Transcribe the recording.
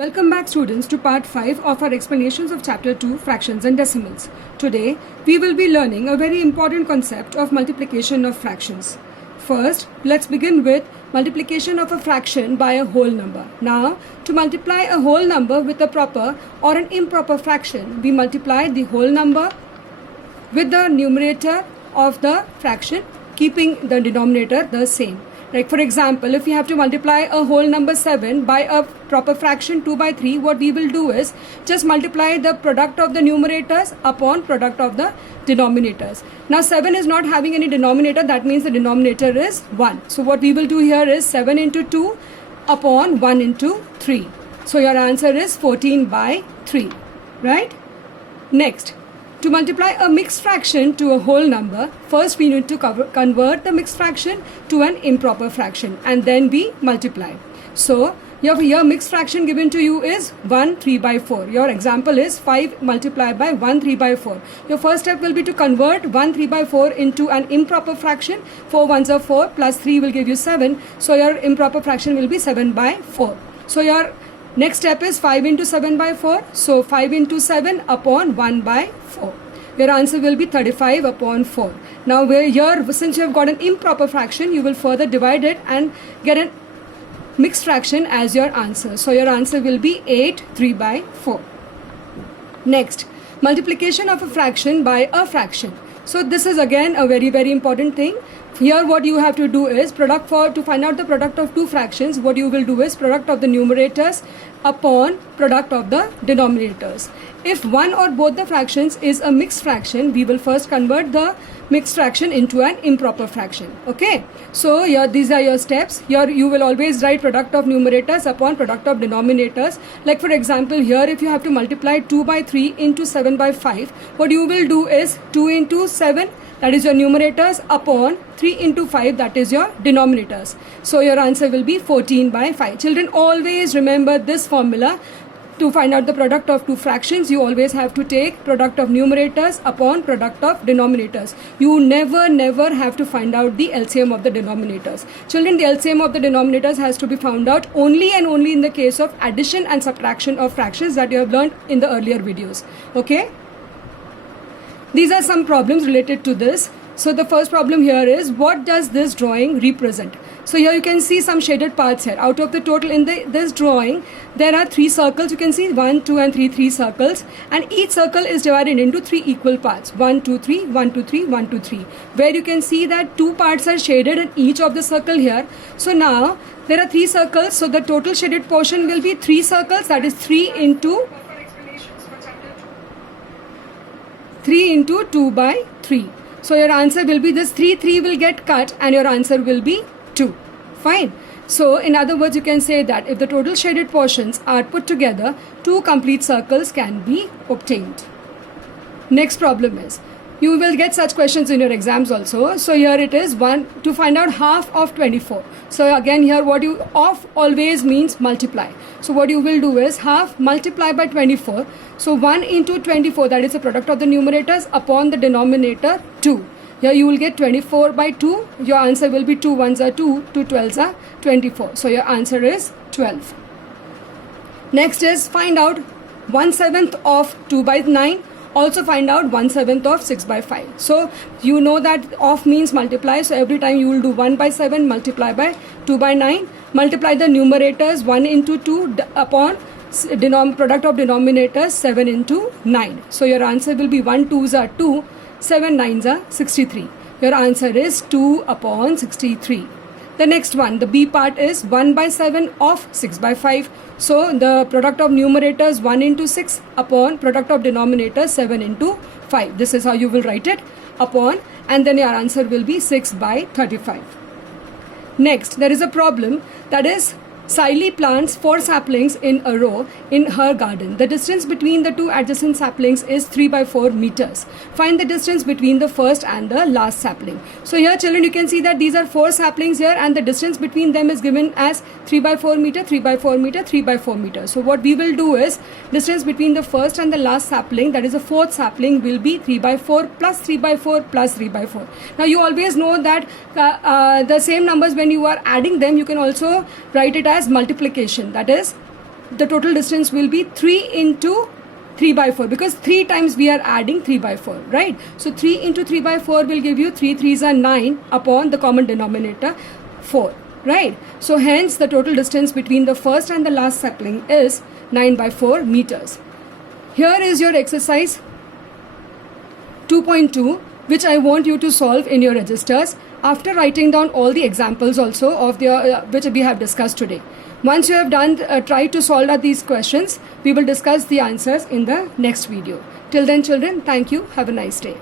Welcome back students to part 5 of our explanations of chapter 2 fractions and decimals. Today we will be learning a very important concept of multiplication of fractions. First, let's begin with multiplication of a fraction by a whole number. Now, to multiply a whole number with a proper or an improper fraction, we multiply the whole number with the numerator of the fraction, keeping the denominator the same. Like for example, if we have to multiply a whole number 7 by a proper fraction 2 by 3, what we will do is just multiply the product of the numerators upon product of the denominators. Now 7 is not having any denominator, that means the denominator is 1. So what we will do here is 7 into 2 upon 1 into 3. So your answer is 14 by 3, right? Next, to multiply a mixed fraction to a whole number, first we need to convert the mixed fraction to an improper fraction and then we multiply. So your mixed fraction given to you is 1 3 by 4. Your example is 5 multiplied by 1 3 by 4. Your first step will be to convert 1 3 by 4 into an improper fraction. 4 ones are 4 plus 3 will give you 7. So your improper fraction will be 7 by 4. So your next step is 5 into 7 by 4. So 5 into 7 upon 1 by 4. Your answer will be 35 upon 4. Now here, since you have got an improper fraction, you will further divide it and get a mixed fraction as your answer. So your answer will be 8 3 by 4. Next, multiplication of a fraction by a fraction. So this is again a very important thing. Here what you have to do is to find out the product of two fractions, what you will do is product of the numerators upon product of the denominators. If one or both the fractions is a mixed fraction, we will first convert the mixed fraction into an improper fraction. Okay, so here these are your steps. Here you will always write product of numerators upon product of denominators. Like for example, here if you have to multiply 2 by 3 into 7 by 5, what you will do is 2 into 7, that is your numerators, upon 3 into 5, that is your denominators. So your answer will be 14 by 5. Children, always remember this formula. To find out the product of two fractions, you always have to take product of numerators upon product of denominators. You never have to find out the LCM of the denominators. Children, the LCM of the denominators has to be found out only and only in the case of addition and subtraction of fractions that you have learned in the earlier videos. Okay? These are some problems related to this. So the first problem here is, what does this drawing represent? So here you can see some shaded parts here. Out of the total in this drawing, there are 3 circles. You can see 1, 2 and 3 circles, and each circle is divided into 3 equal parts. 1, 2, 3, 1, 2, 3, 1, 2, 3. Where you can see that 2 parts are shaded in each of the circle here. So now there are 3 circles. So the total shaded portion will be 3 circles. That is 3 into 2 by 3. So your answer will be this 3 will get cut and your answer will be 2. Fine. So in other words, you can say that if the total shaded portions are put together, 2 complete circles can be obtained. Next problem is, you will get such questions in your exams also. So here it is, 1 to find out half of 24. So again here of always means multiply. So what you will do is half multiply by 24. So 1 into 24, that is the product of the numerators upon the denominator 2. Here you will get 24 by 2. Your answer will be 2 ones are 2, 2 12s are 24. So your answer is 12. Next is find out 1/7 of 2 by 9. Also find out 1/7 of 6 by 5. So you know that of means multiply. So every time you will do 1 by 7 multiply by 2 by 9. Multiply the numerators 1 into 2 upon product of denominators 7 into 9. So your answer will be 1 2s are 2, 7 9s are 63. Your answer is 2 upon 63. The next one, the B part is 1 by 7 of 6 by 5. So the product of numerators 1 into 6 upon product of denominators 7 into 5. This is how you will write it upon, and then your answer will be 6 by 35. Next, there is a problem, that is, Siley plants 4 saplings in a row in her garden. The distance between the 2 adjacent saplings is 3 by 4 meters. Find the distance between the first and the last sapling. So here children, you can see that these are 4 saplings here and the distance between them is given as 3 by 4 meter, 3 by 4 meter, 3 by 4 meter. So what we will do is, distance between the first and the last sapling, that is the 4th sapling, will be 3 by 4 plus 3 by 4 plus 3 by 4. Now you always know that the same numbers, when you are adding them, you can also write it as multiplication. That is the total distance will be 3 into 3 by 4, because 3 times we are adding 3 by 4, right? So 3 into 3 by 4 will give you 3 3s are 9 upon the common denominator 4, right? So hence the total distance between the first and the last sapling is 9 by 4 meters. Here is your exercise 2.2, which I want you to solve in your registers after writing down all the examples also of the which we have discussed today. Once you have done, try to solve out these questions. We will discuss the answers in the next video. Till then, children, thank you. Have a nice day.